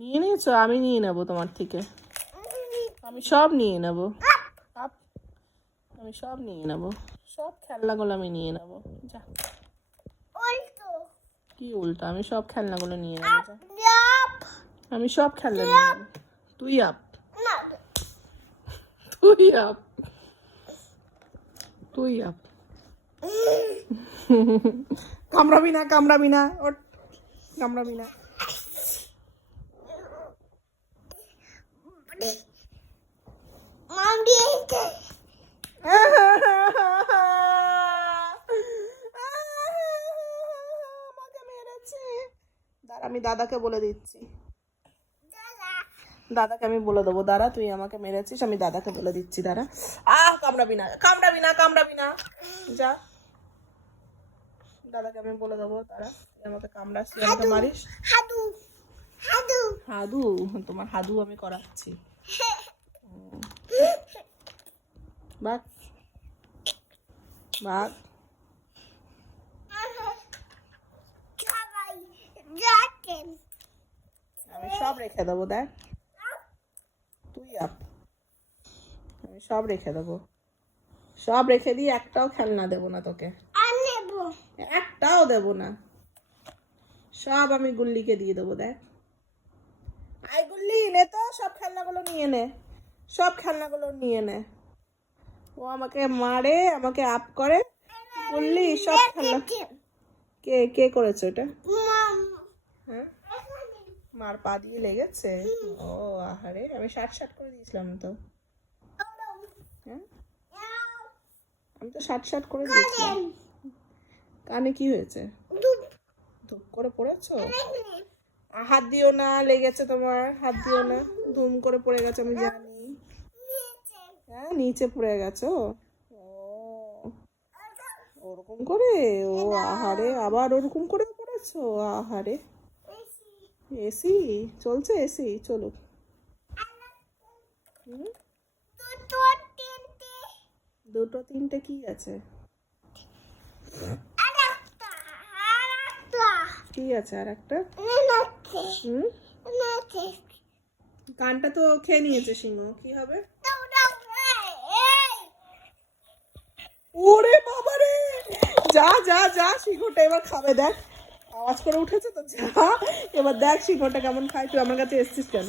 নিয়ে নিয়েছো? আমি নিয়ে নেবো তোমার থেকে। আমি সব নিয়ে নেবো। আমি সব নিয়ে নেবো, সব খেলনাগুলো আমি নিয়ে নেবো। যা। কি উল্টো? আমি সব খেলনাগুলো নিয়ে নেবো। আমি সব খেলনা নিয়ে নেবো। তুই আপ, তুই আপ, তুই আপ। কামড়াবি না, কামড়াবি না, ওঠ, কামড়াবি না। আমাকে মেরেছে। দাঁড়া, আমি দাদাকে বলে দিচ্ছি। দাদাকে আমি বলে দেবো, দাঁড়া, তুই আমাকে মেরেছিস, আমি দাদাকে বলে দিচ্ছি, দাঁড়া। কামড়াবি না, কামড়াবি না, কামড়াবি না, যা। দাদাকে আমি বলে দেবো, দাঁড়া, তুই আমাকে কামড়াস, তুই আমাকে মারিস। হাদু? তোমার হাদু আমি করাচ্ছি। বাঘ, বাঘ। আমি সব রেখে দেবো, দেখ, তুই আপ। আমি সব রেখে দেবো, সব রেখে দিয়ে একটাও খেলনা দেবো না তোকে, একটাও দেবো না। সব আমি গুল্লিকে দিয়ে দেবো, দেখ। আই গুল্লি, নে তো, সব খেলনাগুলো নিয়ে নে, সব খেলনাগুলো নিয়ে নে। ও আমাকে মারে, আমাকে আপ করে। গুল্লি, সব খেলনা। কে কে করেছে এটা? হ্যাঁ, মার পা দিয়ে লেগেছে। ও আহারে, আমি শাট করে দিয়েছিলাম তো। হ্যাঁ, আমি তো শাট করে দিয়েছিলাম। কানে কি হয়েছে? ধুপ করে পড়েছো? হাত দিও না, লেগেছে তোমার, হাত দিও না। ধুম করে পড়ে গেছে, আমি জানি। হ্যাঁ, নিচে পড়ে গেছো। ও, ওরকম করে? ও আহারে, আবার ওরকম করে পড়েছো? আহারে। এসি চলছে? এসি চলুক। দুটো তিনটে কি আছে? কি আছে আর একটা? কানটা তো খেয়ে নিয়েছে সিংহ, কি হবে? ওরে বাবা রে, যা যা যা, সিংহটা এবার খাবে, দেখ আওয়াজ করে উঠেছে তো, যা এবার দেখ সিংহটা কেমন খায়। তুই আমার কাছে এসছিস কেন?